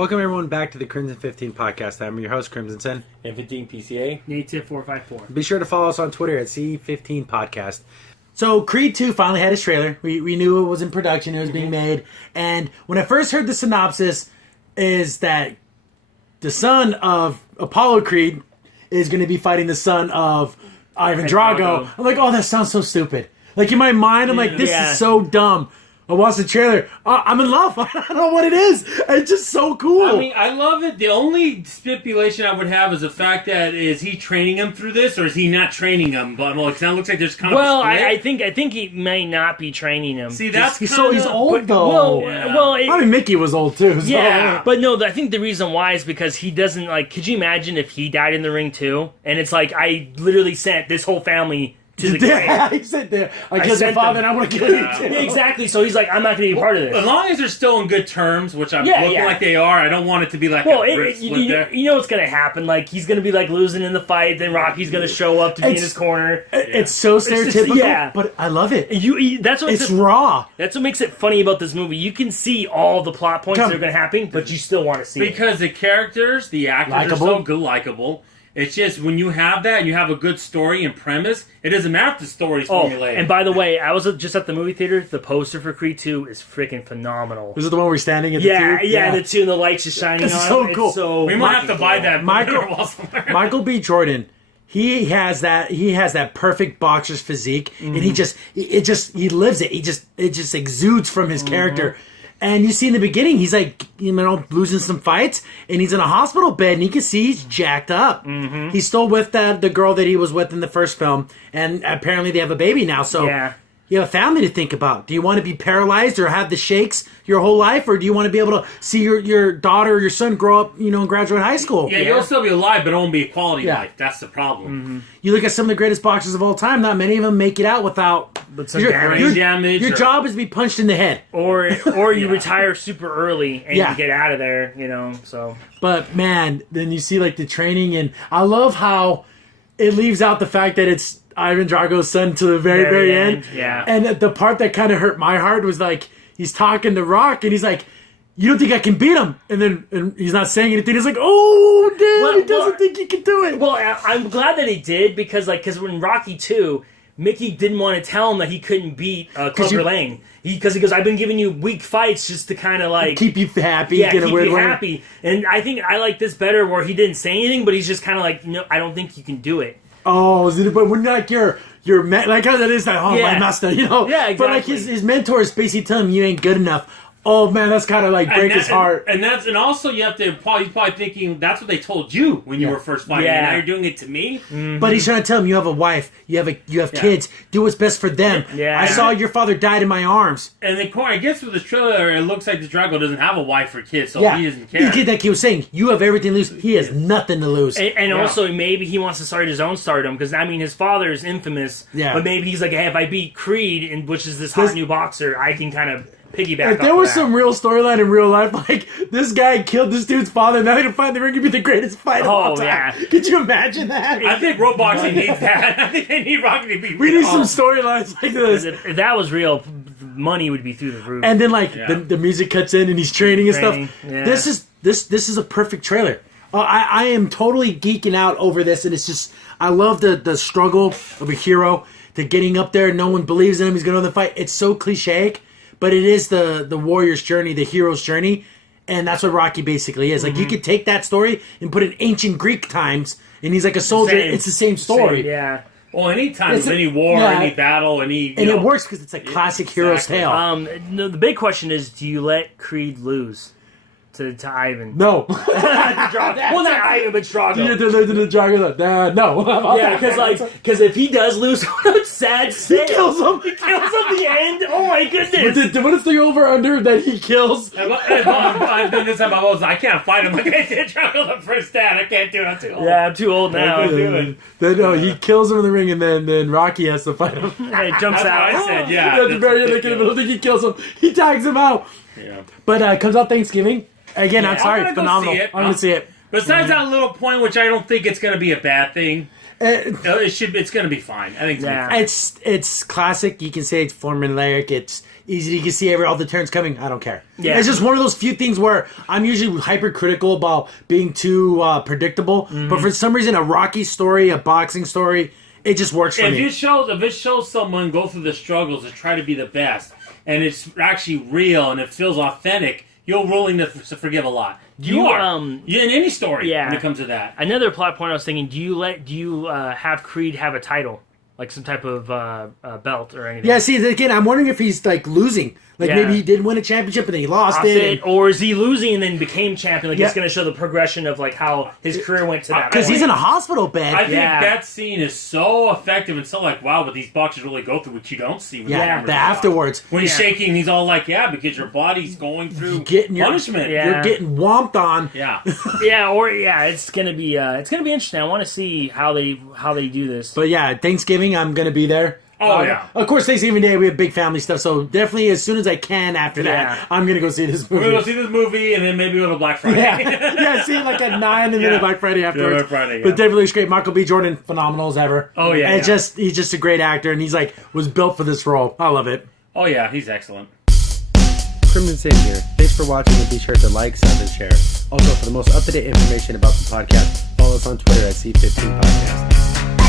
Welcome everyone back to the Crimson 15 podcast. I'm your host, Crimson Sen. And 15 PCA. Native 454. Be sure to follow us on Twitter at C15 Podcast. So Creed 2 finally had his trailer. We knew it was in production, it was being made. And when I first heard the synopsis is that the son of Apollo Creed is going to be fighting the son of Ivan Drago. I'm like, oh, that sounds so stupid. Like in my mind, I'm like, this is so dumb. I watched the trailer. I'm in love. I don't know what it is. It's just so cool. I mean, I love it. The only stipulation I would have is the fact that is he training him through this, or is he not training him? But well, it looks like there's kind of I think he may not be training him. See, that's he's old though. I mean, Mickey was old too. So. Yeah, but no, I think the reason why is because he doesn't like. Could you imagine if he died in the ring too? And it's like I literally sent this whole family to the grave. He said there, I killed your father and I want to kill you too. Yeah, exactly. So he's like, I'm not going to be part of this. As long as they're still in good terms, which I'm looking like they are, I don't want it to be like you know what's going to happen. Like, he's going to be like losing in the fight, then Rocky's going to show up to be in his corner. It's so stereotypical, but I love it. That's what it's raw. That's what makes it funny about this movie. You can see all the plot points that are going to happen, but you still want to see it. Because the characters, the actors are so good, likable. It's just when you have that and you have a good story and premise, it doesn't matter if the story's formulated. And by the way, I was just at the movie theater. The poster for Creed 2 is freaking phenomenal. Was it the one where we're standing at the tube? Yeah, the two and the lights just shining on it. So cool. It's so we might have to buy that. Michael B. Jordan. He has that perfect boxer's physique, and he lives it. It just exudes from his character. And you see in the beginning, he's like, losing some fights, and he's in a hospital bed, and you can see he's jacked up. He's still with the girl that he was with in the first film, and apparently they have a baby now. So you have a family to think about. Do you want to be paralyzed or have the shakes your whole life, or do you want to be able to see your daughter or your son grow up, and graduate high school? Yeah, you'll still be alive, but it won't be a quality life. That's the problem. You look at some of the greatest boxers of all time. Not many of them make it out without some damage. Your job is to be punched in the head, or you retire super early and you get out of there. So. But man, then you see like the training, and I love how it leaves out the fact that it's Ivan Drago's son to the very end. Yeah. And the part that kind of hurt my heart was like he's talking to Rock, and he's like, "You don't think I can beat him?" And he's not saying anything. He's like, "Oh, damn, he doesn't think he can do it." Well, I'm glad that he did because when Rocky 2, Mickey didn't want to tell him that he couldn't beat Clubber Lang. Because he goes, I've been giving you weak fights just to kind of like keep you happy. Yeah, keep you happy. And I think I like this better where he didn't say anything, but he's just kind of like, no, I don't think you can do it. Oh, is it? But when like your like how that is like, oh my master, Yeah, exactly. But like his mentor is basically telling him you ain't good enough. Oh man, that's kind of like break his heart. And also you have to he's probably thinking that's what they told you when you were first fighting. And now you're doing it to me. But he's trying to tell him you have a wife, you have kids. Do what's best for them. Yeah. I saw your father died in my arms. And then I guess with this trailer, it looks like the Drago doesn't have a wife or kids, so he doesn't care. You get that he was saying you have everything to lose. He has nothing to lose. And also maybe he wants to start his own stardom because his father is infamous. Yeah. But maybe he's like, hey, if I beat Creed, which is this hot new boxer, I can kind of piggyback. If there was some real storyline in real life, like this guy killed this dude's father, now he'd find the ring to be the greatest fight of all time. Yeah. Could you imagine that? I think Road Boxing needs that. I think they need Rocky to be. We need some storylines like this. If that was real, money would be through the roof. And then the music cuts in and he's training and stuff. Yeah. This is a perfect trailer. I am totally geeking out over this, and it's just I love the struggle of a hero to getting up there and no one believes in him. He's going to win the fight. It's so cliche. But it is the warrior's journey, the hero's journey, and that's what Rocky basically is. Like you could take that story and put it in ancient Greek times, and he's like a soldier. It's the same story. Yeah. Well, anytime, any war, any battle, it works because it's a classic hero's tale. The big question is, do you let Creed lose to Ivan? No. Well, not Ivan, but Drago. No. Yeah, because if he does lose, it's sad. He kills him. He kills him at the end. Oh my goodness! What is the over under that he kills? I can't fight him like I did Drago the first dad. I can't do it. I'm too old. Yeah, I'm too old now. He kills him in the ring, and then Rocky has to fight him. And it jumps out. I said, yeah. That's very end, I don't think he kills him. He tags him out. Yeah. But it comes out Thanksgiving. Again, I'm sorry, I'm phenomenal. I'm going to see it. Besides that little point, which I don't think it's going to be a bad thing. It's going to be fine. I think it's Yeah. gonna be fine. It's classic. You can say it's formulaic. It's easy. You can see all the turns coming. I don't care. Yeah. It's just one of those few things where I'm usually hypercritical about being too predictable. But for some reason, a Rocky story, a boxing story, it just works for If me. it shows someone go through the struggles to try to be the best, and it's actually real and it feels authentic, you're willing to forgive a lot. You are. In any story when it comes to that. Another plot point I was thinking: do you have Creed have a title, like some type of belt or anything? Yeah, see, again, I'm wondering if he's like losing. Like Yeah. maybe he did win a championship and then he lost it. Or is he losing and then became champion? Like Yeah. it's going to show the progression of like how his career went to that. Because point. he's in a hospital bed. I think Yeah. that scene is so effective and so like, wow, but these boxers really go through what you don't see. When the yeah, cameras the are on. afterwards. When he's shaking, he's all like, yeah, because your body's going through Getting your- punishment. Yeah. You're getting whomped on. Yeah. It's gonna be interesting. I want to see how they do this. But yeah, Thanksgiving, I'm going to be there. Oh, yeah. Of course, Thanksgiving Day, we have big family stuff. So definitely as soon as I can after Yeah. that, I'm going to go see this We're movie. going to go see this movie and then maybe go to Black Friday. Yeah, yeah, see it like at 9 and then Yeah. Black Friday afterwards. Black Friday, yeah. But definitely it's great. Michael B. Jordan, phenomenal as ever. Oh, yeah, And yeah. he's just a great actor, and he's like was built for this role. I love it. Oh, yeah, he's excellent. Crimson Sin here. Thanks for watching, and be sure to like, sub, and share. Also, for the most up-to-date information about the podcast, follow us on Twitter at C15 Podcast.